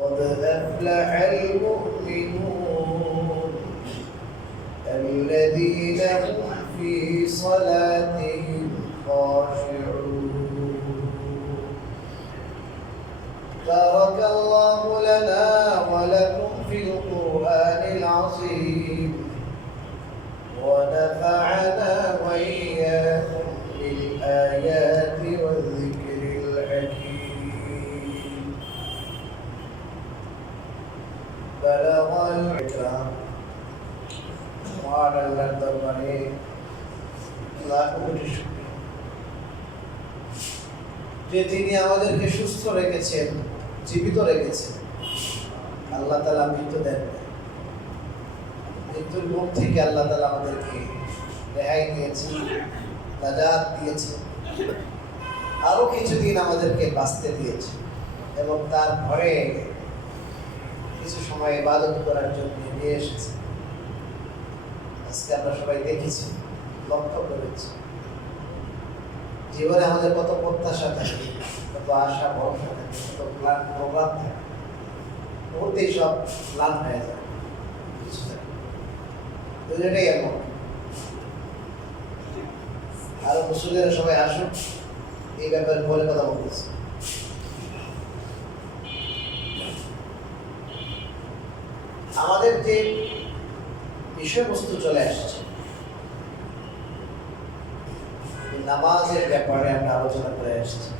قد أفلح المؤمنون الذين هم في صلاتهم خاشعون بارك الله لنا ولكم في القرآن العظيم ونفعنا وإياكم بالآيات والذكر الحكيم بلغ الإكرام وعلى الدرباني লাখ কোটি শুকরিয়া যে তিনি আমাদেরকে সুস্থ রেখেছেন, জীবিত রেখেছেন। আল্লাহ তাআলা মৃত্যু দেন, মৃত্যুর মুখ থেকে আল্লাহ তাআলা আমাদেরকে রেহাই দিয়েছেন, নাজাত দিয়েছেন, আরো কিছুদিন আমাদেরকে বাঁচতে দিয়েছে এবং তারপরে কিছু সময় ইবাদত করার জন্য নিয়ে এসেছে। আজকে আমরা সবাই দেখেছি, লক্ষ্য করেছি, জীবনে আমাদের কত প্রত্যাশা থাকে, কত আশা ভরসা থাকে, কত প্ল্যান প্রোগ্রাম থাকে, মুহূর্তেই সব প্ল্যান হয়ে যায়। দুজনেই এমন। আরো মুসলিমরা সবাই আসুন, এই ব্যাপারে বলে কথা বলতেছি। আমাদের যে বিষয়বস্তু চলে আসছে, নামাজের ব্যাপারে আমরা আলোচনা করে আসছি।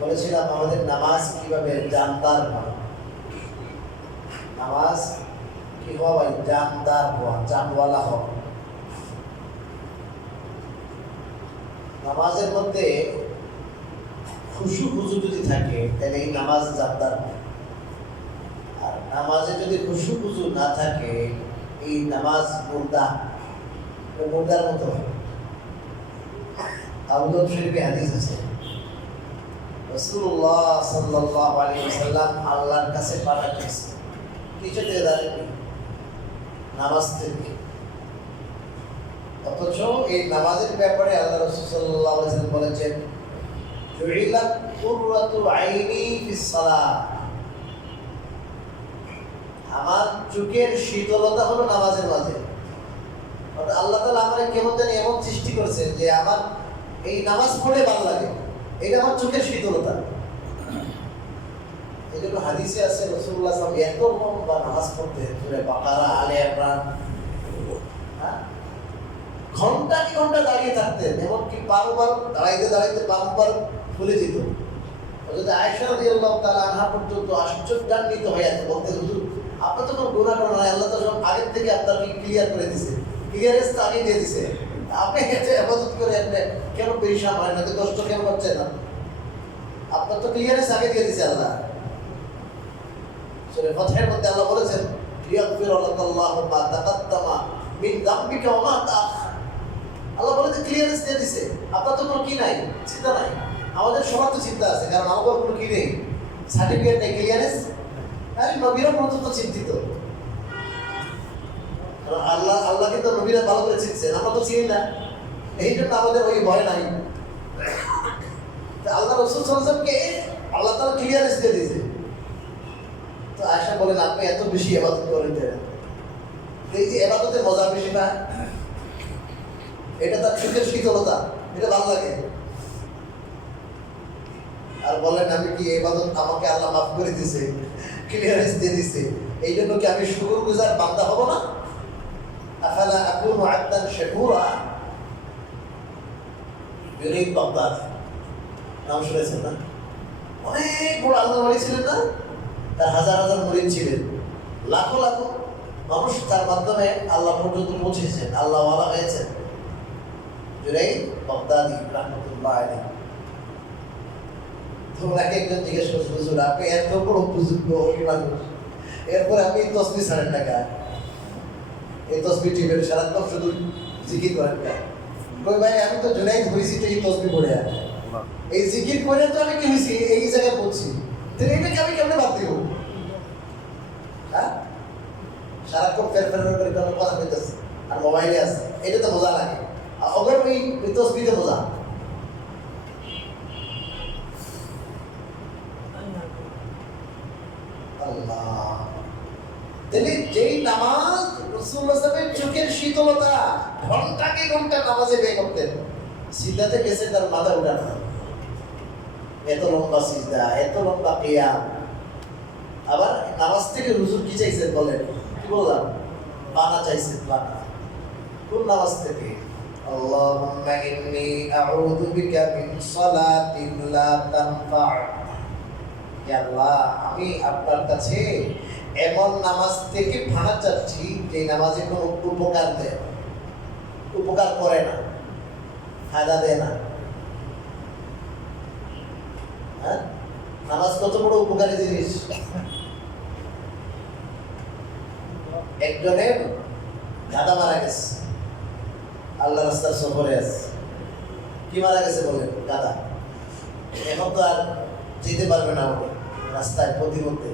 বলেছিলাম আমাদের নামাজ কিভাবে জানদার হয়, নামাজ কি হওয়া ভাই, জানদার হওয়া, জানওয়ালা হওয়া। নামাজের মধ্যে খুশু খুজু যদি থাকে তাহলে এই নামাজ জানদার হয়, আর নামাজে যদি খুশু খুজু না থাকে এই নামাজ মুর্দা, মুর্দার মতো হয়। আবু দাউদ শরীফে হাদিস আছে, রাসূলুল্লাহ সাল্লাল্লাহু আলাইহি ওয়াসাল্লাম আল্লাহর কাছে পাঠাচ্ছেন কিছুতে দাঁড়িয়ে নামাজ থেকে। অথচ এই নামাজের ব্যাপারে আল্লাহ রাসূল সাল্লাল্লাহু আলাইহি ওয়াসাল্লাম বলেছেন, জুইলাত কুররাতু আইনি ফিস সালাহ, আমার চোখের শীতলতা হলো নামাজের মাঝে। অর্থাৎ আল্লাহ তাআলা আমাকে কেমন জানি এমন সৃষ্টি করেছেন যে আমার এই নামাজ পড়ে ভালো লাগে, এটা আমার চোখের শীতলতা। এই জন্য হাদিসে আছে রাসূলুল্লাহ সাল্লাল্লাহু আলাইহি ওয়াসাল্লাম এত লম্বা নামাজ পড়তেন, সূরা বাকারা, আলে ইমরান, ঘন্টা কি ঘন্টা দাঁড়িয়ে থাকতেন, এমনকি বারবার দাঁড়াইতে দাঁড়াইতে বারবার ফুলে যেত। হযরত আয়েশা রাদিয়াল্লাহু তাআলা আনহা পর্যন্ত আশ্চর্যান্বিত হয়ে যেত, বলতেন, হুজুর আপনার তো কোনো গুনাহ করেন না, আল্লাহ তো সব আগের থেকে আপনাকে ক্লিয়ার করে দিয়েছে, ক্লিয়ারেন্স তো আগে দিয়ে দিয়েছে, আপনি এসে ইবাদত করে আপনি কেন পেরেশান হয় না, কষ্ট কেন হচ্ছে না? আপনার তো ক্লিয়ারেন্স আগে দিয়ে দিয়েছে আল্লাহ। সূরা ফাতহের মধ্যে আল্লাহ বলেছেন, ইয়াগফিরু লাকাল্লাহু মা তাকাদ্দামা মিন যামবিকা ওয়া মা তাআখার। আল্লাহ বলে যে ক্লিয়ারেন্স দিয়ে দিয়েছে, আপনার তো কোনো কি নাই, চিন্তা নাই। আমাদের সবার তো চিন্তা আছে, কারণ আমাদের কোনো কি নেই, সার্টিফিকেট নেই, ক্লিয়ারেন্স। আরে নবীরা পর্যন্ত চিন্তিত, আল্লাহ আল্লাহকে তো নবীরা ভালো করে চিনছেন, আমরা তো চিনি না, এই জন্য আমাদের ওই ভয় নাই। আল্লাহ রাসূল সাল্লাল্লাহু আলাইহি ওয়াসাল্লামকে আল্লাহ তাআলা ক্লিয়ারেন্স দিয়ে দিয়েছে। তো আয়েশা বলেন, আপনি এত বেশি ইবাদত করেন, এই যে ইবাদতের মজা বেশি না, এটা তার চোখের শীতলতা, এটা ভালো লাগে। আর বলেন, আমি কি ইবাদত আমাকে আল্লাহ মাফ করে দিয়েছে, ক্লিয়ারেন্স দিয়ে দিয়েছে, এই জন্য কি আমি শুকরগুজার বান্দা হব না? আফালা আকুনু আবদান শাকুরা। জুনাইদ বাগদাদ নাম শুনেছেন না? অনেক বড় আল্লাহর ওলি ছিলেন না? তার হাজার হাজার মুরিদ ছিলেন, লাখো লাখো মানুষ তার মাধ্যমে আল্লাহ পর্যন্ত পৌঁছেছেন, আল্লাহ ওয়ালা হয়েছেন। জুনাইদ বাগদাদি রাহমাতুল্লাহ আলাইহি। তোমরা একজন জিজ্ঞেস করছো, হুজুর আপনি এত বড় বুজুর্গ ওলি মানুষ, এরপর আপনি তসবিহ ছাড়েন না কেন? এই তসবিহ টিপেন সারাক্ষণ শুধু জিকির করেন কেন? কই ভাই, আমি তো জুনাইদ হয়েছি তো এই তসবিহ পড়ে, এই জিকির করে তো আমি কি হয়েছি, এই জায়গায় পড়ছি, তাহলে এটাকে আমি কেমনে বাদ দিব? হ্যাঁ, সারাক্ষণ ফের ফের করে কথা বলতেছে আর মোবাইলে আছে, এটা তো মজা লাগে। আর ওদের ওই তসবিহতে মজা। আল্লাহ, তাহলে যেই নামাজ রাসূলুল্লাহ সাল্লাল্লাহু আলাইহি ওয়াসাল্লামের চোখের শীতলতা, ঘন্টাকে ঘন্টা নামাজে ব্যয় করতেন, সিজদাতে গেছে তার মাথা উঠানো, এত লম্বা সিজদা, এত লম্বা কিয়াম। আবার নামাজ থেকে হুজুর কি চাইছেন বলেন? কি বললাম? বানা চাইছেন, বানা। কোন নামাজ থেকে? আল্লাহুম্মা ইন্নী আউযু বিকা মিন সালাতিন লা তানফা। হে আল্লাহ, আমি আপনার কাছে এমন নামাজ থেকে ফানা চাচ্ছি যে নামাজে কোনো উপকার দেয়, উপকার করে না, ফায়দা দেয় না। হ্যাঁ, নামাজ কত বড় উপকারী জিনিস। একজনের গাদা মারা গেছে, আল্লাহ রাস্তার সফরে আছে। কি মারা গেছে বলেন? গাদা। এখন তো আর যেতে পারবে না রাস্তায় প্রতিমধ্যে।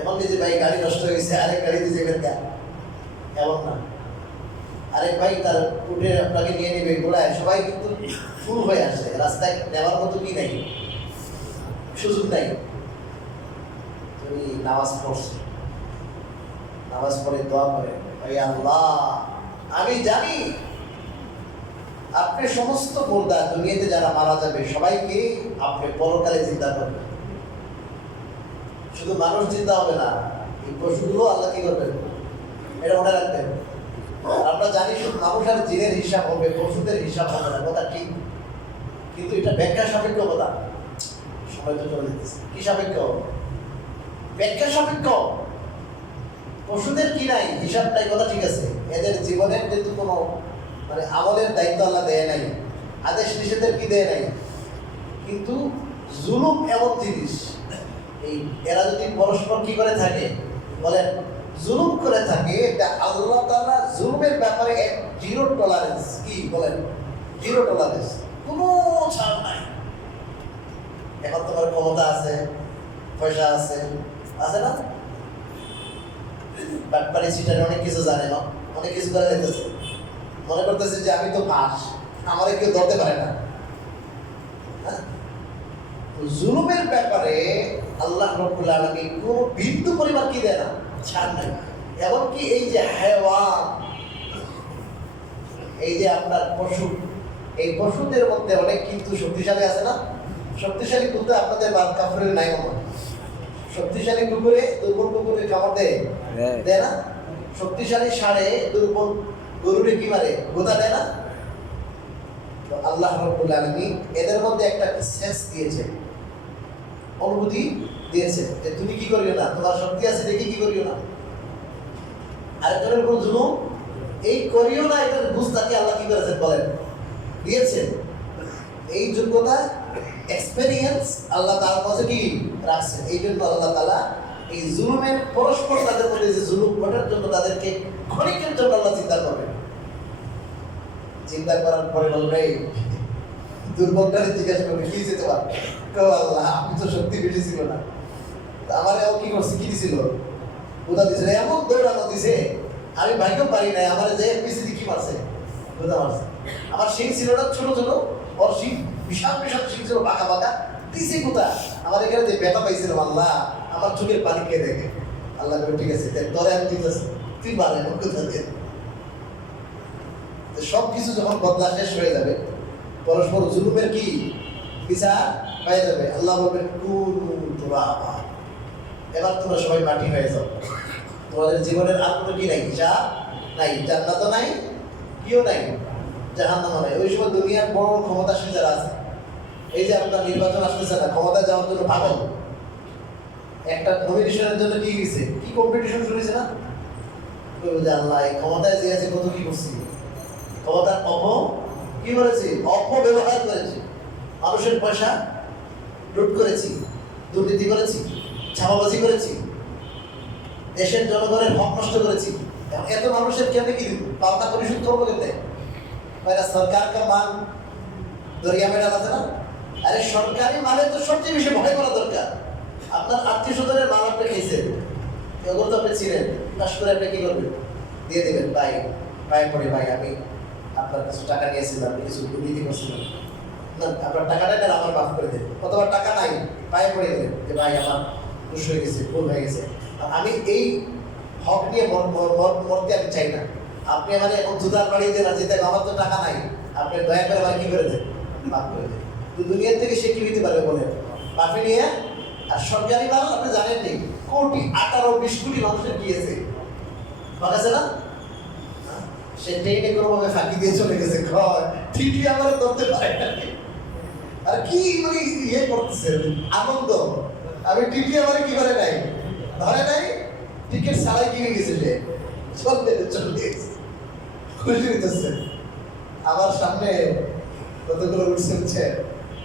এখন নিজে ভাই গাড়ি নষ্ট হয়ে গেছে, আরেক গাড়িতে যাবেন কেন? এমন না, আরেক ভাই তার উঠে আপনাকে নিয়ে নেবে ঘোড়ায়, সবাই কিন্তু ফুল হয়ে আসে, রাস্তায় নেওয়ার মতো কি নাই, সুযোগ নাই। তুমি নামাজ পড়ছো, নামাজ পড়ে দোয়া করে, ভাই আল্লাহ, আমি জানি আপনি সমস্ত মুর্দা দুনিয়াতে যারা মারা যাবে সবাইকে আপনি পরকালে জিন্দা করবেন। শুধু মানুষ জিন্দা হবে না, এই পশুগুলো আল্লাহ কি করবেন, এটা মনে রাখবেন। আমরা জানি শুধু মানুষ আর জিনের হিসাব হবে, পশুদের হিসাব হবে না, কথা ঠিক, কিন্তু এটা ব্যাখ্যা সাপেক্ষ কথা। সময় তো চলে যেতেছে। কি সাপেক্ষ? ব্যাখ্যা সাপেক্ষ। পশুদের কি নাই, হিসাব নাই, কথা ঠিক আছে। এদের জীবনের যেহেতু কোনো মানে আমলের দায়িত্ব আল্লাহ দেয় নাই, আদেশ নিষেধের কি দেয় নাই, কিন্তু জুলুম এমন জিনিস, এই এরা যদি পরস্পর কি করে থাকে বলেন, জুলুম করে থাকে, এটা আল্লাহ তাআলা জুলুমের ব্যাপারে এক জিরো টলারেন্স। কি বলেন? জিরো টলারেন্স, কোনো ছাড় নাই। এখন তোমার ক্ষমতা আছে, পয়সা আছে, আছে না? বাটপারি সিটারে অনেক কিছু জানে না, অনেক কিছু করে রেখেছে, মনে করতেছে যে আমি তো পাস, আমারে কেউ ধরতে পারে না। জুলুমের ব্যাপারে আল্লাহ রাব্বুল আলামিন কোনো বিন্দু পরিমাণ কি দেয় না, ছাড় নাই। এমনকি এই যে হায়াওয়ান, এই যে আপনার পশু, এই পশুদের মধ্যে অনেক কিন্তু শক্তিশালী আছে না? শক্তিশালী কুকুর আপনাদের কাফেরের নাই মনে, শক্তিশালী কুকুরে দুর্বল কুকুরে কামড় দেয়, দেয় না? শক্তিশালী ষাঁড়ে দুর্বল গরুরে কি মারে, গোদা দেয় না? তো আল্লাহ রাব্বুল আলামিন এদের মধ্যে একটা সেন্স দিয়েছে, অনুভূতি দিয়েছে যে তুমি কি করিও না, তোমার শক্তি আছে দেখি কি করিও না। আরেকজনের উপর জুলুম এই করিও না, এটার বুঝ তাকে আল্লাহ কি করেছেন বলেন, দিয়েছেন। এই যোগ্যতা, এক্সপেরিয়েন্স আল্লাহ তার কাছে কি রাখছেন। এই জন্য আল্লাহ তাআলা এই জুলুমের পরস্পর তাদের মধ্যে যে জুলুম ঘটার জন্য তাদেরকে ক্ষণিকের জন্য আল্লাহ চিন্তা করবেন। চিন্তা করার পরে বলবে, দুর্বলটারে জিজ্ঞাসা করবে কি দিতে পার, আল্লাহ আমি তো সত্যি বেশি ছিল না, আমারে ও কি করছে, কি দিছিল, কোথা দিছিল, এমন দৌড়ানো দিছে আমি ভাইকেও পারি নাই, আমার যে পিছিয়ে কি মারছে, কোথা মারছে। আমার শিং ছিল না ছোট ছোট, ওর শিং বিশাল বিশাল শিং ছিল, বাঁকা বাঁকা, দিছে কোথা, আমার এখানে যে ব্যথা পাইছিলাম, আল্লাহ আমার চোখের পানি খেয়ে দেখে, আল্লাহ ঠিক আছে তোরে আমি দিতেছি, তুই পারে কোথা দিয়ে। সব কিছু যখন বদলা শেষ হয়ে যাবে, পরস্পর জুলুমের কি বিচার হয়ে যাবে, আল্লাহ বলবেন এবার তোমরা সবাই মাটি হয়ে যাও, তোমাদের জীবনের আর কোনো কি নাই, হিসাব নাই, জান্নাতও নাই, কিও নাই, জাহান্নামও নাই। ওই সময় দুনিয়ার বড় ক্ষমতাশীল যারা আছে, এই যে আপনার নির্বাচন আসতেছে না, ক্ষমতায় যাওয়ার জন্য পাগল, একটা নমিনেশনের জন্য কি গেছে, কি কম্পিটিশন শুরু হয়েছে না, আল্লাহ এই ক্ষমতায় যে আছে কত কি করছি, ক্ষমতার কি করেছি, অপব্যবহার করেছি, মানুষের পয়সা লুট করেছি, দুর্নীতি করেছি, ছাপাবাজি করেছি, দেশের জনগণের হক নষ্ট করেছি। এত মানুষের কেমনে কি পাওনা পরিশোধ করবো কেমনে? সরকার কা মাল দরিয়া মে ডালা আছে না? আরে সরকারি মালের তো সবচেয়ে বেশি ভয় করা দরকার। আপনার আত্মীয় স্বজনের মাল আপনি খেয়েছেন, এগুলো তো আপনি ছিলেন, কাজ করে আপনি কি করবেন, দিয়ে দেবেন, ভাই ভাই পড়ে ভাই আমি আপনার কিছু টাকা নিয়েছিলাম, কিছু দুর্নীতি করছিলাম, না আপনার টাকাটা নেন, আমার মাফ করে দেন। অথবা টাকা নাই, পায়ে পড়ে দেবেন যে ভাই আমার দোষ হয়ে গেছে, ভুল হয়ে গেছে। আমি এই হক নিয়ে মরতে আমি চাই না। আপনি আমার এখন জুতার বাড়িতে রাজি থাকেন, আমার তো টাকা নাই, আপনি দয়া করে আমার কি করে দেন, মাফ করে দেন। তো দুনিয়ার থেকে সে কি নিতে পারবে বলেন? মাফি নিয়ে। আর সরকারি মাল আপনি জানেননি, কোটি 18-20 কোটি মানুষের গিয়েছে, আছে না? সে ট্রেনে কোনোভাবে ফাঁকি দিয়ে চলে গেছে, ঠিকই আমার ধরতে পারে না। আর কি মানে ইয়ে করতেছে আনন্দ, আমি টিটি আমার কি করে নাই, ধরে নাই, টিকিট ছাড়াই কিনে গেছে, সে চলতে খুশি হইতেছে। আমার সামনে কতগুলো উঠছে,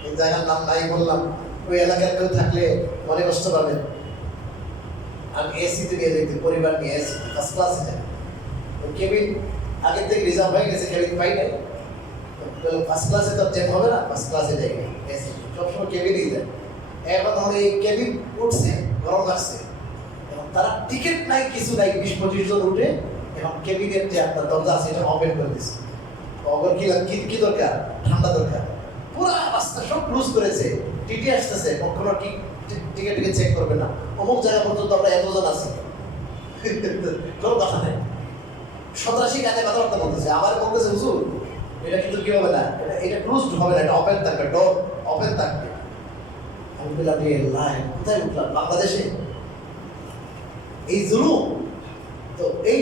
এই জায়গার নাম নাই বললাম, ওই এলাকার কেউ থাকলে মনে কষ্ট পাবেন। আমি এসিতে নিয়ে যেতে, পরিবার নিয়ে এসি ফার্স্ট ক্লাসে যাই, কেবিন আগে থেকে রিজার্ভ হয়ে গেছে, কেবিন পাই নাই। ফার্স্ট ক্লাসে তো চেঞ্জ হবে না, ফার্স্ট ক্লাসে যাই এসি, সবসময় কেবিনেই যায়। এখন ধরো এই কেবিন উঠছে, গরম লাগছে, এবং তারা টিকিট নাই, কিছু নাই, 20-25 জন উঠে, এবং কেবিনের যে আপনার দরজা আছে এটা ওপেন করে দিচ্ছে। অগর কি দরকার, ঠান্ডা দরকার, পুরা রাস্তা সব ক্লোজ করেছে। টিটি আসতেছে, কখনো টিকিট চেক করবে না, অমুক জায়গা পর্যন্ত আমরা এতজন আছি, কোনো কথা নেই। 87 গানে কথাবার্তা বলতেছে, আমার বলতেছে হুজুর এটা কিন্তু কি হবে না, এটা ক্লোজড হবে না, এটা ওপেন থাকবে, ডোর ওপেন থাকবে। আমি বললাম লাইন কোথায় উঠলাম, বাংলাদেশে? এই জুলুম। তো এই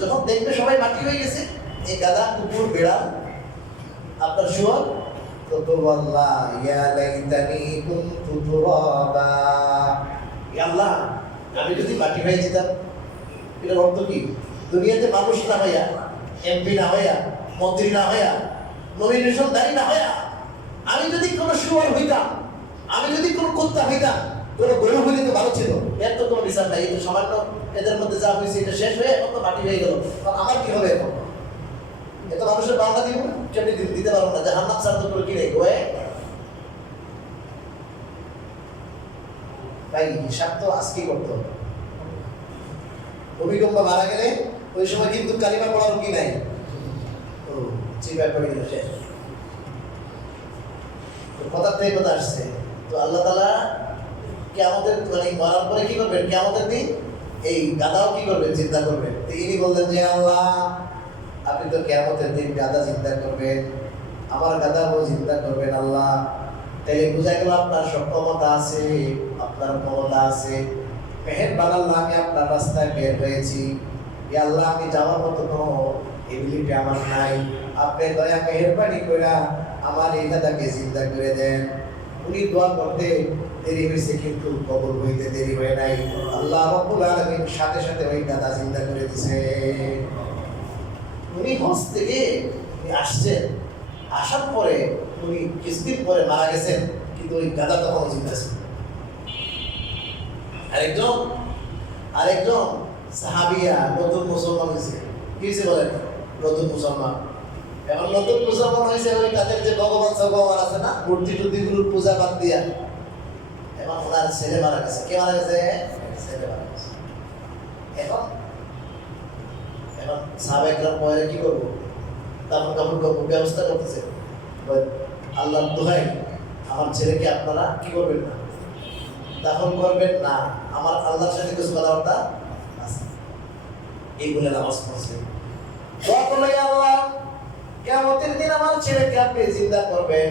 যখন দেখবে সবাই মাটি হয়ে গেছে, এই গাদা, কুকুর, বেড়াল, আপনার শুয়োর, তো বলবো আল্লাহ ইয়া লাইতানি কুনতু তুরাবা, ইয়া আল্লাহ আমি যদি মাটি হয়ে যেতাম। এটার অর্থ কি? দুনিয়াতে মানুষ না হইয়া, এমপি না হইয়া, মন্ত্রী না হইয়া, নমিনেশনধারী না হইয়া, আমি যদি কোনো শুয়োর হইতাম, আমি যদি কোনো কুত্তা হইতাম, কোনো গরু হইলে তো ভালো ছিল। এর তো কোনো বিচার নাই, এই তো সামান্য এদের মধ্যে যা হয়েছে এটা শেষ হয়ে এখন তো মাটি হয়ে গেল, আমার কি হবে এখন? এত মানুষের বাংলা দিব কেমনি দিতে পারবো না, জাহান্নাম ছাড়া তো কোনো কি নেই গোয়ে। তাই হিসাব তো আজকেই করতে হবে। ভূমিকম্প মারা গেলে ওই সময় কিন্তু কালিমা পড়ার কি নাই, ও চিপায় পড়ে গেল শেষ। কথার থেকে কথা আসছে। তো আল্লাহ তাআলা কিয়ামতের মানে মরার পরে কি করবেন, কিয়ামতের দিন এই গাদাও কি করবেন, চিন্তা করবেন। তো ইনি বললেন যে আল্লাহ আপনি তো কিয়ামতের দিন গাদা চিন্তা করবেন, আমার গাদাও চিন্তা করবেন আল্লাহ। তাহলে বুঝা গেল আপনার সক্ষমতা আছে, আপনার ক্ষমতা আছে। মেহেরবান আল্লাহ আমি আপনার রাস্তায় বের হয়েছি, ইয়া আল্লাহ আমি যাওয়ার মতো কোনো এবিলিটি আমার নাই, আপনি দয়া মেহেরবানি করে আমার এই দাদাকে চিন্তা করে দেন। উনি দোয়া করতে দেরি হয়েছে কিন্তু কবুল হইতে দেরি হয় নাই। আল্লাহ রাব্বুল আলামিন সাথে সাথে ওই দাদা চিন্তা করে দিয়েছে। উনি হজ থেকে আসছেন, আসার পরে উনি কিছুদিন পরে মারা গেছেন, কিন্তু ওই গাদা তখন জিন্দা ছিল। আরেকজন সাহাবিয়া নতুন মুসলমান হয়েছে, কি হয়েছে বলেন, নতুন মুসলমান। এখন নতুন মুসলমান হয়েছে, ওই তাদের যে ভগবান ভগবান আছে না, মূর্তি টুর্তিগুলোর পূজা বাদ দিয়া, এখন ওনার ছেলে মারা গেছে। কে মারা গেছে? ছেলে মারা গেছে। এখন সাহাবায়ে পরে কি করবো, তখন তখন ব্যবস্থা করতেছে, আল্লাহর দোহাই আমার ছেলেকে আপনারা কি করবেন না, দাফন করবেন না, আমার আল্লাহর সাথে কিছু কথাবার্তা আছে। এই বলে নামাজ পড়ছে, দোয়া করলে আল্লাহ কিয়ামতের দিন আমার ছেলেকে আপনি জিন্দা করবেন।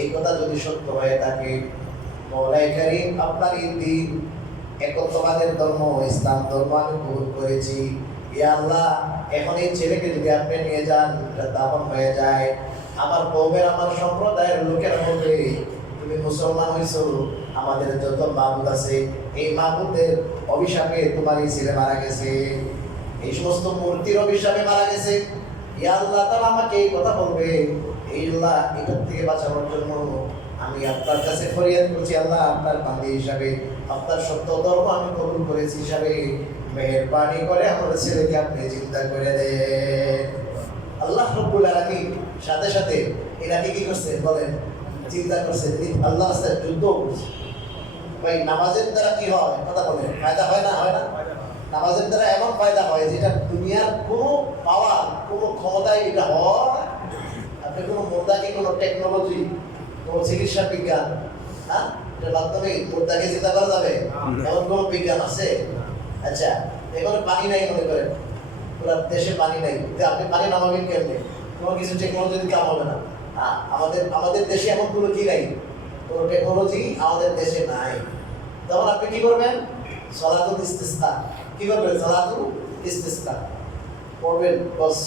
এই কথা যদি সত্য হয়ে থাকে, মওলাই কারীম আপনার এই দিন একত্ববাদের ধর্ম ইসলাম ধর্ম আমি কবুল করেছি। ইয়া আল্লাহ এখন এই ছেলেকে যদি আপনি নিয়ে যান, দাফন হয়ে যায়, আমার কওমের আমার সম্প্রদায়ের লোকেরা বলবে তুমি মুসলমান হইছো, আমাদের যত মাবুদ আছে এই মাবুদের অভিশাপে তোমার এই ছেলে মারা গেছে, এই সমস্ত মূর্তির অভিশাপে মারা গেছে। ইয়া আল্লাহ তাআলা আমাকে এই কথা বলবে, এই আল্লাহ এটার থেকে বাঁচানোর জন্য আমি আপনার কাছে ফরিয়াদ করছি। আল্লাহ আপনার বান্দী হিসাবে, আপনার সত্য ধর্ম আমি কবুল করেছি হিসাবে মেহেরবানি করে আমার ছেলেকে আপনি চিন্তা করে দেন। আল্লাহ রাব্বুল আলামিন সাথে সাথে এনাকে কি করছে বলেন, চিন্তা করছে। তিনি আল্লাহর রাস্তায় যুদ্ধ করছে। ভাই নামাজের দ্বারা কি হয় কথা বলেন, ফায়দা হয় না? হয় না? নামাজের দ্বারা এমন ফায়দা হয় যেটা দুনিয়ার কোনো পাওয়ার কোনো ক্ষমতায় এটা হয়। আপনি কোনো মোদাকে কোনো টেকনোলজি, কোনো চিকিৎসা বিজ্ঞান, হ্যাঁ এটার মাধ্যমে মুদ্রাকে চিন্তা করা যাবে? এমন কোনো বিজ্ঞান আছে? আচ্ছা, এখানে পানি নাই মনে করেন, পুরো দেশে পানি নাই, আপনি পানি নামাবেন কেমনে? কোনো কিছু টেকনোলজি কাম হবে না। আমাদের দেশে এমন কোনো কি নাই, কোনো টেকনোলজি আমাদের দেশে নাই। তখন আপনি কি করবেন? সালাতুল ইস্তিসকা। কি করবেন? সালাতুল ইস্তিসকা পড়বেন। বস,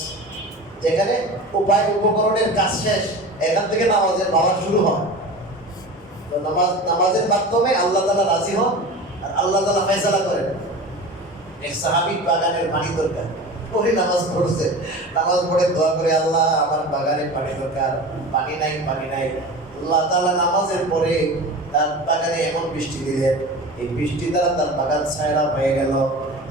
যেখানে উপায় উপকরণের কাজ শেষ, এখান থেকে নামাজের পাওয়া শুরু হয়। নামাজের মাধ্যমে আল্লাহ তাআলা রাজি হন আর আল্লাহ তাআলা ফয়সালা করেন। এক সাহাবী বাগানের পানি দরকার, ওই নামাজ পড়ছে, নামাজ পড়ে দোয়া করে, আল্লাহ আমার বাগানে পানি দরকার, পানি নাই। আল্লাহ তাআলা নামাজের পরে তার বাগানে এমন বৃষ্টি দিলেন, এই বৃষ্টি দ্বারা তার বাগান ছায়া হয়ে গেল।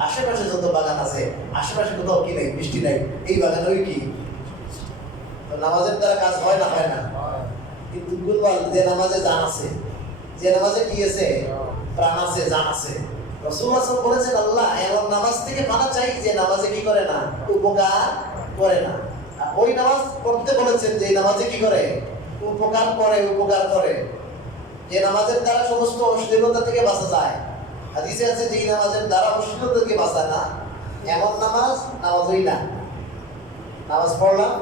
আশেপাশে যত বাগান আছে, আশেপাশে কোথাও কি নাই, বৃষ্টি নাই, এই বাগানে ওই কি? নামাজের দ্বারা কাজ হয় না? হয় না। কিন্তু যে নামাজে জান আছে, যে নামাজে কি আছে? প্রাণ আছে, জান আছে। রাসূলুল্লাহ সাল্লাল্লাহু আলাইহি ওয়াসাল্লাম বলেছেন, আল্লাহ এমন নামাজ থেকে পানা চাই যে নামাজে কি করে না? উপকার করে না। আর ওই নামাজ পড়তে বলেছেন যে নামাজে কি করে? উপকার করে। যে নামাজের দ্বারা সমস্ত অশ্লীলতা থেকে বাঁচা যায়। হাদিসে আছে যে নামাজের দ্বারা অশ্লীলতা থেকে বাঁচা না, এমন নামাজই না। নামাজ পড়লাম,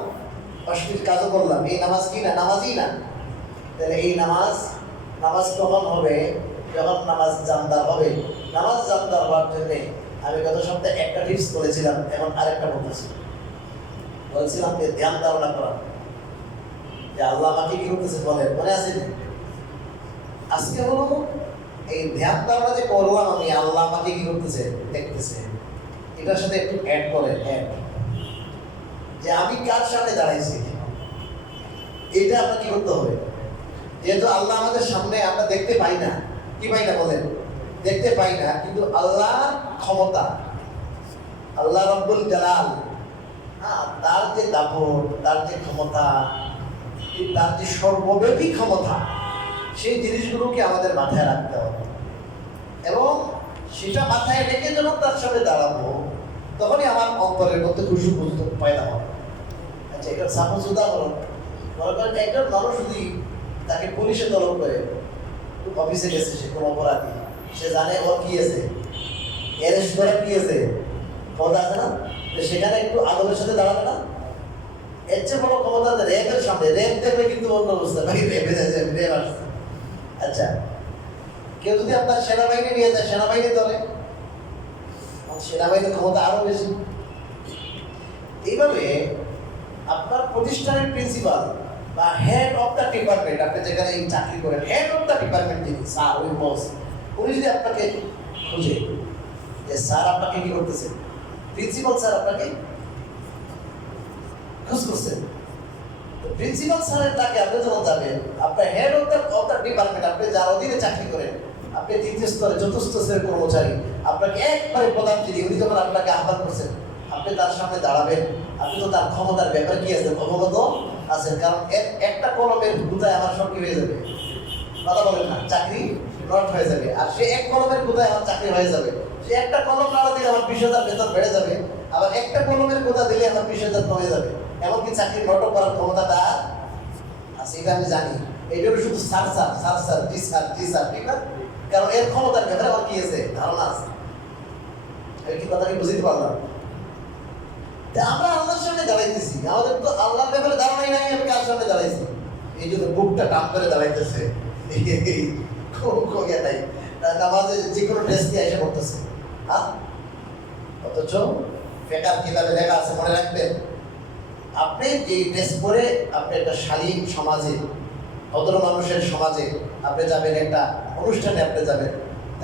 অশ্লীল কাজও করলাম, এই নামাজ কি না? নামাজই না। তাহলে এই নামাজ কখন হবে? যখন নামাজ জানদার হবে। নামাজ জানদার হওয়ার জন্য আমি গত সপ্তাহে একটা টিপস বলেছিলাম, এখন আরেকটা বলছিলাম যে ধ্যান ধারণা করা, যে আল্লাহ আমাকে কি করতেছে বলেন, মনে আছে? আজকে হলো এই ধ্যান ধারণা যে করলাম আমি, আল্লাহ আমাকে কি করতেছে দেখতেছে। এটার সাথে একটু অ্যাড করেন, যে আমি কার সামনে দাঁড়াইছি, এটা আপনার কি করতে হবে। যেহেতু আল্লাহ আমাদের সামনে, আমরা দেখতে পাই না, কি পাই না বলেন? দেখতে পাই না, কিন্তু আল্লাহর ক্ষমতা, আল্লাহ রব্বুল জালাল, তার যে দাপট, তার যে ক্ষমতা, তার যে সর্বব্যাপী ক্ষমতা, সেই জিনিসগুলোকে আমাদের মাথায় রাখতে হবে। এবং সেটা মাথায় রেখে যখন তার সামনে দাঁড়াবো, তখনই আমার অন্তরের মধ্যে খুশি বুঝতে পয়দা হবে। আচ্ছা, এটার সাপোজ উদাহরণ, মনে করেন একজন মানুষ যদি তাকে পুলিশে তলব করে, অফিসে গেছে সে কোনো অপরাধী, সে জানে ওর কি আছে, অ্যারেস্ট করা কি আছে, ক্ষমতা আছে না? সেখানে একটু আদবের সাথে দাঁড়াবে না? এর চেয়ে বড় ক্ষমতা র্যাবের সামনে, র্যাব দেখবে কিন্তু অন্য অবস্থা, র্যাব আসছে। আচ্ছা, কেউ যদি আপনার সেনাবাহিনী নিয়ে যায়, সেনাবাহিনী ধরে, সেনাবাহিনীর ক্ষমতা আরো বেশি। এইভাবে আপনার প্রতিষ্ঠানের প্রিন্সিপাল বা হেড অফ দ্য ডিপার্টমেন্ট, আপনি যেখানে চাকরি করেন, হেড অফ দ্য ডিপার্টমেন্ট যিনি, স্যার, ওই বস, উনি যদি আপনাকে খুঁজে যে স্যার আপনাকে কি করতেছে, প্রিন্সিপাল স্যার আপনাকে খোঁজ করছেন, প্রিন্সিপাল স্যারের ডাকে আপনি যখন যাবেন, আপনার হেড অফ দ্য ডিপার্টমেন্ট, আপনি যার অধীনে চাকরি করেন, আপনি তৃতীয় স্তরে, চতুর্থ স্তরের কর্মচারী, আপনাকে একবারে প্রধান যিনি, উনি যখন আপনাকে আহ্বান করছেন, আপনি তার সামনে দাঁড়াবেন, আপনি তো তার ক্ষমতার ব্যাপারে কি আছেন, অবগত আছেন। কারণ একটা কলমের গুদায় আমার সব কি হয়ে যাবে, কথা বলেন না, চাকরি নট হয়ে যাবে। আর সে এক কলমের গুদায় আমার চাকরি হয়ে যাবে। সে একটা কলম নাড়া দিলে আমার 20,000 বেতন বেড়ে যাবে, আবার একটা কলমের গুদা দিলে আমার 20,000 কমে যাবে। এমনকি চাকরি নট করার ক্ষমতাটা আছে, এটা আমি জানি। এইটার শুধু স্যার, জি স্যার, ঠিক না? কারণ এর ক্ষমতার ব্যাপারে আমার কি আছে, ধারণা আছে। আমি কি কথা কি বুঝতে পারলাম? আমরা আল্লাহর সামনে দাঁড়াইতেছি, আমাদের তো আল্লাহর ব্যাপারে ধারণাই নাই, আমি কার সামনে দাঁড়াইছি। এই জন্য বুকটা টান করে দাঁড়াইতেছে, নাই নামাজে যে কোনো ড্রেস দিয়ে এসে পড়তেছে। অথচ ফেকার কিতাবে লেখা আছে, মনে রাখবেন, আপনি যে ড্রেস পরে আপনি একটা শালীন সমাজে, ভদ্র মানুষের সমাজে আপনি যাবেন, একটা অনুষ্ঠানে আপনি যাবেন,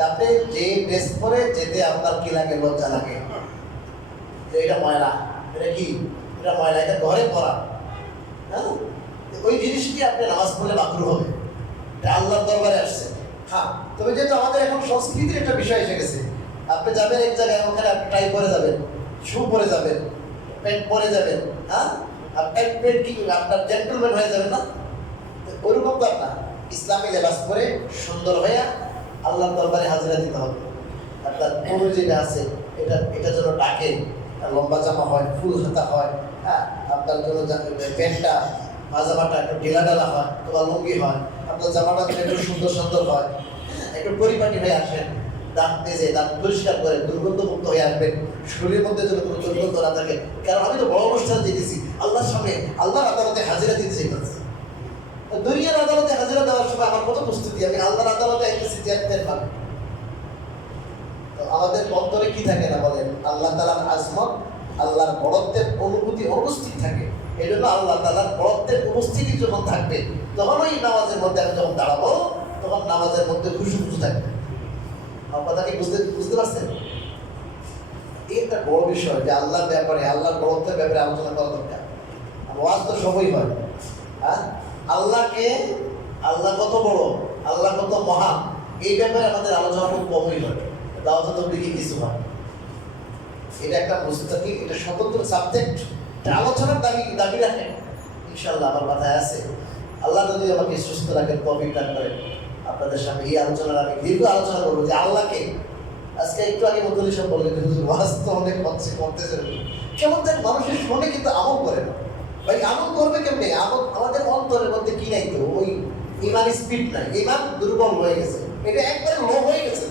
আপনি যে ড্রেস পরে যেতে আপনার কি লাগে, লজ্জা লাগে যে এটা ময়লা, এটা কি, এটা ময়লা, এটা ঘরে পড়া, হ্যাঁ, ওই জিনিসটি আপনি নামাজ পড়লে মাকরুহ হবে, এটা আল্লাহর দরবারে আসছে। হ্যাঁ, তবে যেহেতু আমাদের এখন সংস্কৃতির একটা বিষয় এসে গেছে, আপনি যাবেন এক জায়গায়, ওখানে আপনি টাই পরে যাবেন, শু পরে যাবেন, প্যান্ট পরে যাবেন, হ্যাঁ, আর প্যান্ট কি আপনার জেন্টলম্যান হয়ে যাবেন না? ওইরকম তো আপনার ইসলামী লেবাস পরে সুন্দর হয়ে আল্লাহর দরবারে হাজিরা দিতে হবে। আপনার পুরো যেটা আছে, এটা যেন ডাকে, লম্বা জামা হয়, ফুল হাতা হয়, হ্যাঁ, আপনার জন্য প্যান্টটা পাজামাটা একটু ঢিলা ঢালা হয়, অথবা লুঙ্গি হয়, আপনার জামাটা একটু সুন্দর হয়, একটু পরিপাটি হয়ে আসেন, দাঁত মেজে দাঁত পরিষ্কার করে দুর্গন্ধমুক্ত হয়ে আসবেন, শরীরের মধ্যে যেন কোনো দুর্গন্ধ না থাকে। কারণ আমি তো বড় অনুষ্ঠান দিতেছি, আল্লাহর সামনে আল্লাহর আদালতে হাজিরা দিতে চাইতেছি। দুনিয়ার আদালতে হাজিরা দেওয়ার সময় আমার কত প্রস্তুতি, আমি আল্লাহর আদালতে আইতেছি চেয়ারম্যান পাবে। তো আমাদের অন্তরে কি থাকে না বলেন? আল্লাহ তাআলার আজমত, আল্লাহর বড়ত্বের অনুভূতি অনুপস্থিত থাকে। এই জন্য আল্লাহ তাআলার বড়ত্বের উপস্থিতি যখন থাকবে, তখন ওই নামাজের মধ্যে আমি যখন দাঁড়াবো, তখন নামাজের মধ্যে খুশু থাকবে। আমার কথা কি বুঝতে পারছেন? এই একটা বড় বিষয় যে আল্লাহর ব্যাপারে, আল্লাহর বড়ত্বের ব্যাপারে আলোচনা করা দরকার। ওয়াজ তো সবই হয়, হ্যাঁ, আল্লাহকে, আল্লাহ কত বড়, আল্লাহ কত মহান, এই ব্যাপারে আমাদের আলোচনা খুব কমই হয়। দাওয়াত তাবলীগে কিছু হয়, এটা একটা বুঝতে থাকি, এটা স্বতন্ত্র সাবজেক্ট, আলোচনার দাবি রাখে। ইনশাআল্লাহ আমার মাথায় আছে, আল্লাহ যদি আমাকে সুস্থ রাখেন, তৌফিক দান করেন, আপনাদের সামনে এই আলোচনার আমি দীর্ঘ আলোচনা করবো যে আল্লাহকে। আজকে একটু আগে মধ্যে সব বললেন ওয়াজ তো অনেক হচ্ছে, করতেছে, কেমন যেন মানুষের শুনে কিন্তু আমল করে না। ভাই আমল করবে কেমনি? আমল আমাদের অন্তরের মধ্যে কি নাই, তো ওই ইমান স্পিড নাই, ইমান দুর্বল হয়ে গেছে, এটা একবারে লো হয়ে গেছে।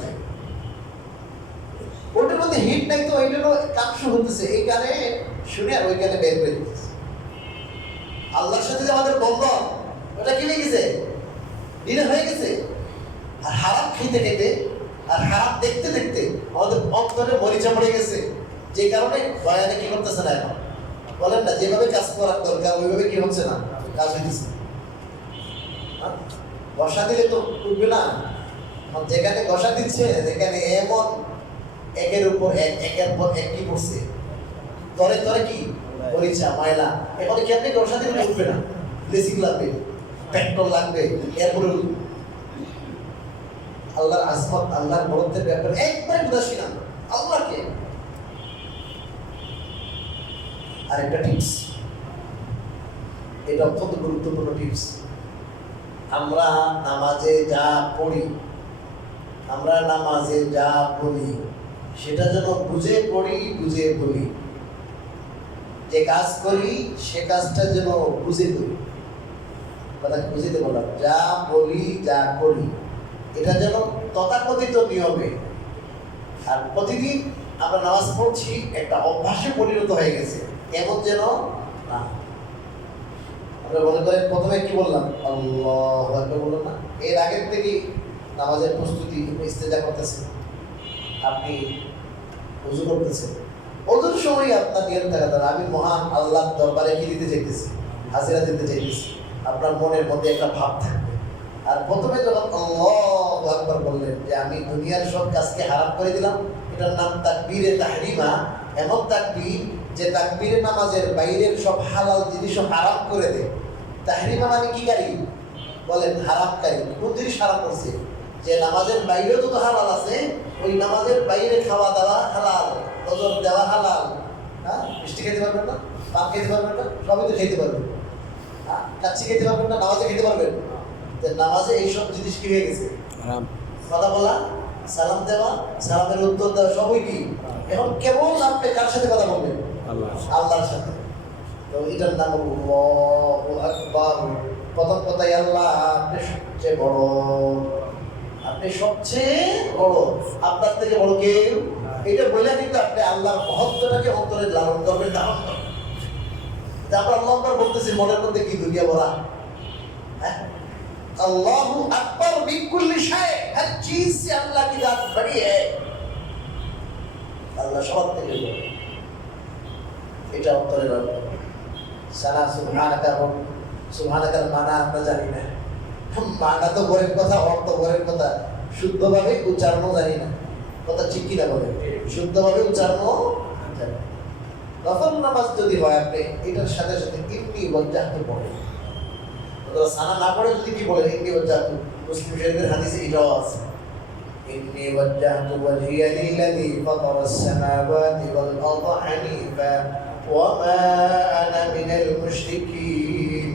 ওটার মধ্যে হিট নাই, তো ওই জন্য কাকসু হতেছে, এই কানে শুনে আর ওই কানে বের করে দিতেছে। আল্লাহর সাথে যে আমাদের বন্ধন, ওটা কি হয়ে গেছে? দিনে হয়ে গেছে। আর হারাম খেতে খেতে আর হারাম দেখতে দেখতে আমাদের অন্তরে মরিচা পড়ে গেছে, যে কারণে বয়ানে কি করতেছে না। এখন বলেন না, যেভাবে কাজ করার দরকার ওইভাবে কি হচ্ছে না, কাজ হইতেছে। ঘষা দিলে তো উঠবে না, যেখানে ঘষা দিচ্ছে, যেখানে এমন একের উপর এক, একের পর এক কি করছে, তরে তরে কি মরিচা ময়লা, এখন কেমনি ঘষা দিলে উঠবে না, ব্লেসিং লাগবে, পেট্রোল লাগবে, এরপরে আল্লাহর আজমত, আল্লাহর বড়ত্বের ব্যাপারে একবারে উদাসীন আল্লাহকে। আরেকটা টিপস, এটা অত্যন্ত গুরুত্বপূর্ণ টিপস। আমরা নামাজে যা পড়ি, আমরা নামাজে যা বলি, সেটা যেন বুঝে পড়ি, বুঝে বলি। যে কাজ করি সে কাজটা যেন বুঝে করি। কথা বুঝতে বললাম, যা বলি যা করি এটা যেন তথাকথিত নিয়মে। আর প্রতিদিন আমরা নামাজ পড়ছি, একটা অভ্যাসে পরিণত হয়ে গেছে, এমন যেন না। আমরা মনে করেন প্রথমে কি বললাম, আল্লাহু আকবার বললাম না, এর আগের থেকে নামাজের প্রস্তুতি, ইস্তেজা করতেছেন, আপনি ওযু করতেছেন, ওযুর সময় আপনার নিয়ত থাকা দরকার, আমি মহান আল্লাহর দরবারে কি দিতে চাইতেছি, হাজিরা দিতে চাইতেছি। আপনার মনের মধ্যে একটা ভাব থাকবে। আর প্রথমে যখন আল্লাহু আকবার বললেন যে আমি দুনিয়ার সব কাজকে হারাম করে দিলাম, এটার নাম তাকবীরে তাহরিমা। এমন তাকবীর যে তাকবীরে নামাজের বাইরের সব হালাল জিনিসও হারাম করে দেয়। তাহরিমা মানে কি কারি? বলেন হারামকারী। কোন জিনিস হারাম করছে? যে নামাজের বাইরেও যত হালাল আছে, ওই নামাজের বাইরে খাওয়া দাওয়া হালাল, নজর দেওয়া হালাল। হ্যাঁ, মিষ্টি খেতে পারবেন না, পান খেতে পারবেন না, সবই তো খেতে পারবেন। হ্যাঁ, কাচ্চি খেতে পারবেন না, নামাজে খেতে পারবেন। নামাজে এইসব জিনিস কি হয়ে গেছে? কথা বলা, সালাম দেওয়া, সালামের উত্তর দেওয়া, সবই কি? এখন কেবল আপনি কার সাথে কথা বলবেন? আল্লাহর সাথে। তো এটার নাম আল্লাহু আকবার। প্রথম কথাই আল্লাহ আপনি সবচেয়ে বড়, আপনি সবচেয়ে বড়, আপনার থেকে বড় কেউ। এটা বলে কিন্তু আপনি আল্লাহর মহত্বটাকে অন্তরে লালন করবেন, ধারণ করবেন। আমরা আল্লাহু আকবার বলতেছি, মনের মধ্যে কি দুনিয়া ভরা। হ্যাঁ, अल्लाहु अकबर बिकुल्ली शय, हर चीज से अल्लाह की जात बड़ी है। अल्लाह সবার থেকে বড়, এটা অন্তরে রাখবেন। সানা সুবহানাকা, সুবহানাকার মানা আমরা জানি না, মানা তো বড়ের কথা, অর্থ বড়ের কথা, শুদ্ধভাবে উচ্চারণও জানি না। কথা ঠিক কিনা বলেন? শুদ্ধভাবে উচ্চারণও জানি না। নফল নামাজ যদি হয়, আপনি এটার সাথে সাথে ইন্নি ওয়াজ্জাহতু পড়েন। সানা না পড়ে যদি কি বলে ইন্নি ওয়াজ্জাহতু, মুসলিম শরীফের হাদিসে এটাও আছে, ইন্নি ওয়াজ্জাহতু ওয়াজহিয়া লিল্লাযী ফাতারাস সামাওয়াতি ওয়াল আরদা হানিফা ওয়া মা আনা মিনাল মুশরিকিন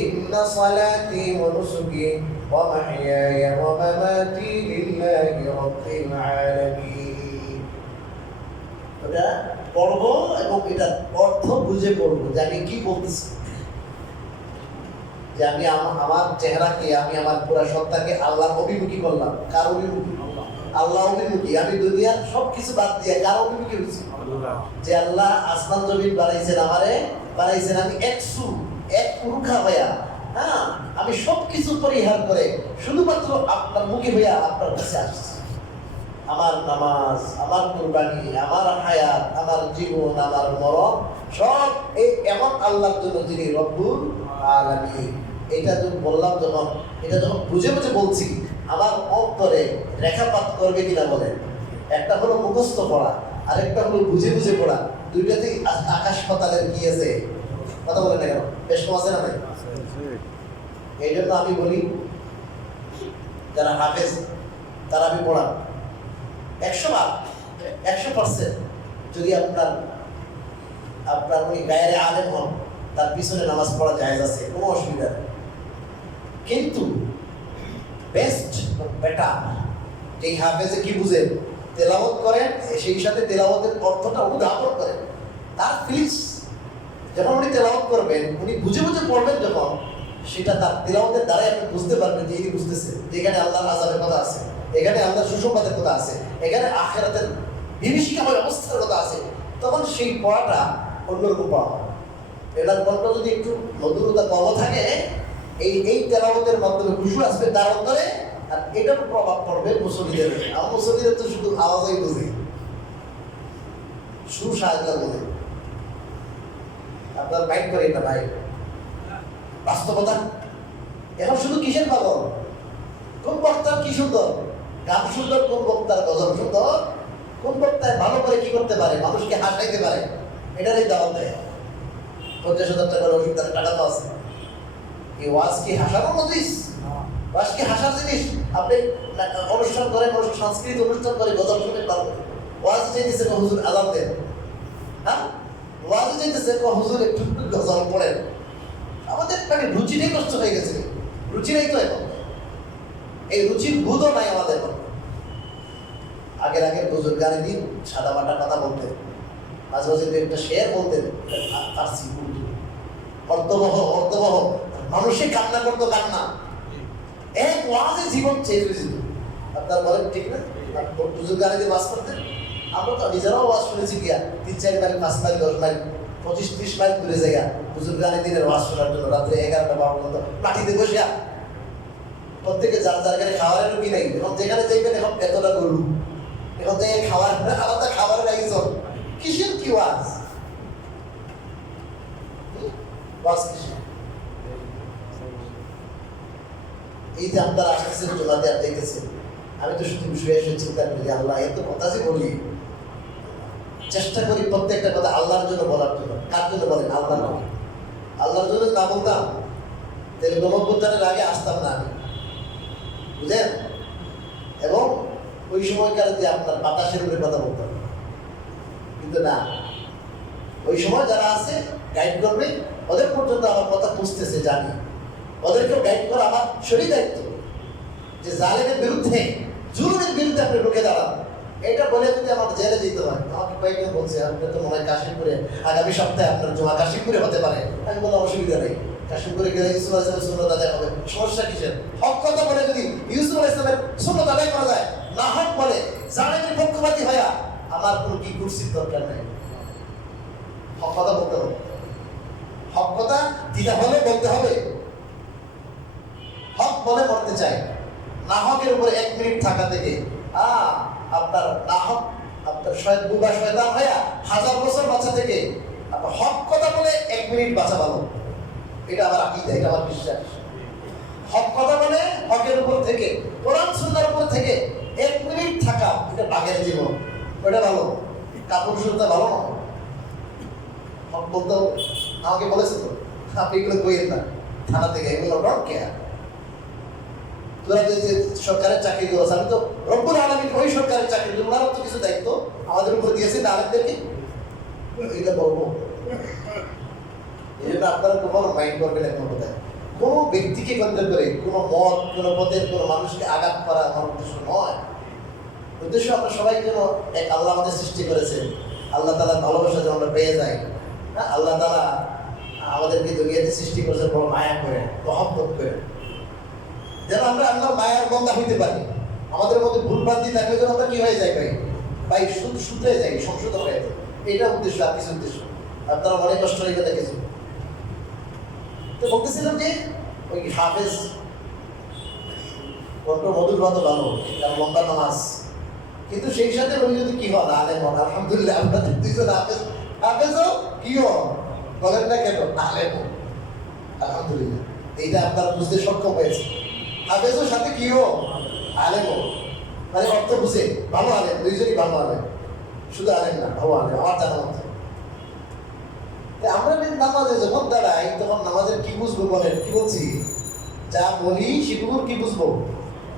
ইন্না সালাতি ওয়া নুসুকি ওয়া মাহইয়ায়া ওয়া মামাতি লিল্লাহি রাব্বিল আলামিন। এটা পড়বো এবং এটা অর্থ বুঝে পড়বো, জানি কি বলতেছে। যে আমি আমার চেহারাকে, আমি আমার পুরা সত্তাকে আল্লাহর অভিমুখী করলাম। কার অভিমুখী? আল্লাহ অভিমুখী। আমি দুনিয়ার সবকিছু বাদ দিয়ে কার অভিমুখী হয়েছি? যে আল্লাহ আসমান জমিন বানাইছেন, আমারে বানাইছেন আমি এক পুরুখা হইয়া, হ্যাঁ, আমি সবকিছু পরিহার করে শুধুমাত্র আপনার মুখে হইয়া আপনার কাছে আসছি। আমার নামাজ, আমার কুরবানি, আমার হায়াত, আমার জীবন, আমার মরণ সব এই এমন আল্লাহর জন্য যিনি রব্বুল আলামিন। এটা যখন বললাম, এটা যখন বুঝে বুঝে বলছি, আমার অন্তরে রেখাপাত করবে কিনা বলেন? একটা হলো মুখস্থ পড়া, আরেকটা হলো বুঝে বুঝে পড়া। দুইটাতেই আকাশ পাতালের কি আছে, কথা বলেন না কেন? বেশ কম আছে না ভাই? এই জন্য আমি বলি, যারা হাফেজ তারা আমি পড়ান 100% যদি আপনার উনি গায়ের আলেম হন, তার পিছনে নামাজ পড়া জায়েজ আছে, কোনো অসুবিধা নেই। কিন্তু বেস্ট বেটার এই হাফেজে কি বুঝেন, তেলাওয়াত করেন, সেই সাথে তেলাওয়াতের অর্থটা অনুধাবন করেন। তার ফিলিংস যখন উনি তেলাওয়াত করবেন, উনি বুঝে বুঝে পড়বেন যখন, সেটা তার তেলাওয়াতের দ্বারাই আপনি বুঝতে পারবেন যে ইনি বুঝতেছে যে এখানে আল্লাহর আযাবের কথা আছে, এখানে আল্লাহর সুসংবাদের কথা আছে, এখানে আখিরাতের বিভীষিকাময় অবস্থার কথা আছে। তখন সেই পড়াটা অন্যরকম পড়া হয়। এটার কণ্ঠ যদি একটু মধুরতা কম থাকে, এই তেলাওয়াতের মাধ্যমে খুশু আসবে তার অন্তরে, আর এটার প্রভাব পড়বে মুসল্লিদের। আর মুসল্লিদের তো শুধু আওয়াজই বোঝে, সুসাহায্য বোঝে। আপনার মাইন্ড করেন না ভাই, বাস্তবতা। এখন শুধু কিসের পাগল? কোন বক্তার কি সুন্দর গান সুন্দর, কোন বক্তার গজল সুন্দর, কোন বক্তায় ভালো করে কি করতে পারে, মানুষকে হাসাইতে পারে, এটারই দাওয়াত দেয়। 50,000 টাকার ওষুধ, টাকা তো আছে। এই ওয়াজ কি হাসানোর মজিস? ওয়াজ কি হাসার জিনিস? আপনি অনুষ্ঠান করেন, সাংস্কৃতিক অনুষ্ঠান করে, গজল শুনে পারবেন। ওয়াজ চাইতেছে হুজুর আজান দেন, হ্যাঁ, ওয়াজ চাইতেছে হুজুর একটু গজল পড়েন। আমাদের মানে রুচিটাই নষ্ট হয়ে গেছে। রুচি নাই তো এখন, এই রুচির বোধও নাই আমাদের এখন। আগের বুজুর্গানি দিন সাদা মাটা কথা বলতেন, মাঝে মাঝে একটা শেয়ার বলতেন, ফার্সি উর্দু, অর্থবহ মানুষে কান্না করতো, কান্না এক ওয়াজে জীবন চেঞ্জ হয়ে যেত। আপনার বলেন ঠিক না? বুজুর্গানি দিয়ে ওয়াজ করতেন। আমরা তো নিজেরাও ওয়াজ শুনেছি গিয়া 3-4 মাইল, 5 মাইল, 10 মাইল, 25-30 মাইল দূরে জায়গা বুজুর্গানি দিনের ওয়াজ শোনার জন্য রাত্রে 11টা-12 পর্যন্ত মাটিতে বসিয়া। প্রত্যেকে যার গাড়ি খাওয়ারের কি নাই, এখন যেখানে যাইবেন এখন এতটা গরু, এখন থেকে খাওয়ার আলাদা খাবারের আয়োজন, কিসের কি ওয়াজ? কিসের? এই যে আপনারা আসতেছেন জোনাতে আর দেখতেছেন, আমি তো শুধু শুয়ে চিন্তা করি, আল্লাহ এত কথা যে বলি, চেষ্টা করি প্রত্যেকটা কথা আল্লাহর জন্য বলার জন্য। কার জন্য বলেন? আল্লাহর জন্য না বলতাম তাহলে গণঅভ্যুত্থানের আগে আসতাম না আমি, বুঝলেন? এবং ওই সময়কার যে আপনার বাতাসের উপরে কথা বলতাম, কিন্তু না, ওই সময় যারা আছে গাইড করবে, ওদের পর্যন্ত আমার কথা বুঝতেছে, জানি, ওদেরকেও গাইড করা আমার শরীর দায়িত্ব। যে জালেমের বিরুদ্ধে, জুলুমের বিরুদ্ধে আপনি রুখে দাঁড়ান, এটা বলে যদি আমার জেলে যেতে হয়। আমাকে কয়েকজন বলছে, আপনি তো মনে হয় কাশিমপুরে, আগামী সপ্তাহে আপনার জমা কাশিমপুরে হতে পারে। আমি বললাম অসুবিধা নেই, কাশিমপুরে গেলে ইউসুফ আলাইহিস সালামের সুন্নাত আদায় হবে, সমস্যা কিসের? হক কথা বলে যদি ইউসুফ আলাইহিস সালামের সুন্নাত আদায় করা যায়, না হক বলে জালেমের পক্ষপাতী হইয়া আমার কোনো কি কুরসির দরকার নেই। হক কথা বলতে হবে, হক কথা দিতে হলে বলতে হবে। হক বলে মরতে চাই, না হকের উপরে 1 মিনিট থাকা থেকে আপনার না হক, আপনার বুবা শয়তান হইয়া 1000 বছর বাঁচা থেকে আপনার হক কথা বলে 1 মিনিট বাঁচা ভালো। এটা আমার আকীদা, এটা আমার বিশ্বাস। হক কথা বলে হকের উপর থেকে, কোরআন সুন্নাহর উপর থেকে 1 মিনিট থাকা, এটা বাঘের জীবন, ওটা ভালো। কাপড় শুনতে ভালো না, হক বলতে হবে। আমাকে বলেছে তো, আপনি এগুলো কইেন না থানা থেকে, এগুলো ডট কেয়ার। তোরা যে সরকারের চাকরিগুলো আছে, আমি তো রব্বুল আলামিন ওই সরকারের চাকরিগুলো, ওনারও তো কিছু দায়িত্ব আমাদের উপর দিয়েছে, আলেমদেরকে এটা বলবো। এই জন্য আপনারা কখনো মাইন্ড করবেন এখন কোথায়, কোনো ব্যক্তিকে কেন্দ্র করে কোনো মত, কোনো পদের, কোনো মানুষকে আঘাত করা আমার উদ্দেশ্য নয়। উদ্দেশ্য আমরা সবাই যেন এক আল্লাহ আমাদের সৃষ্টি করেছেন, আল্লাহ তাআলার ভালোবাসা যেন আমরা পেয়ে যাই। আল্লাহ তাআলা আমাদেরকে দুনিয়াতে সৃষ্টি করেছেন বড় মায়া করে, মহব্বত করে, যেন আমরা আল্লাহর মায়ার বন্দা হইতে পারি। আমাদের মধ্যে ভুলভ্রান্তি থাকলে যেন আমরা কি হয়ে যাই ভাই, ভাই শুধরে যাই, সংশোধন হয়ে যায়। এটা উদ্দেশ্য, আর কিছু উদ্দেশ্য আপনারা মনে কষ্ট নেই কথা কিছু। তো বলতেছিলাম যে ওই হাফেজ কত মধুর মতো ভালো, লম্বা নামাজ, কিন্তু সেই সাথে উনি যদি কি হন আলেম হন, আলহামদুলিল্লাহ আপনাদের দুইজন হাফেজও কি হন বলেন না কেন, আলেম হন, আলহামদুলিল্লাহ। এইটা আপনারা বুঝতে সক্ষম হয়েছে। হাফেজের সাথে কি হোক আলেম হোক, মানে অর্থ বুঝে ভালো আলেম, দুইজনই ভালো আলেম, শুধু আলেম না, ভালো আলেম আমার জানা মতো। আমরা নামাজে যখন দাঁড়াই তখন নামাজের কি বুঝবো বলেন, কি বলছি, যা বলি সেগুলোর কি বুঝবো,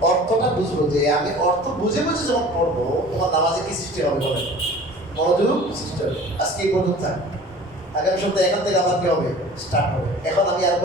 অর্থটা বুঝবো। যে আমি অর্থ বুঝে বুঝে যখন পড়বো তখন নামাজে কি সৃষ্টি হবে বলেন, মনোযোগ সৃষ্টি হবে। আজকে এই পর্যন্ত থাক, আগামী সপ্তাহে এখান থেকে আবার কি হবে, স্টার্ট হবে। এখন আমি আর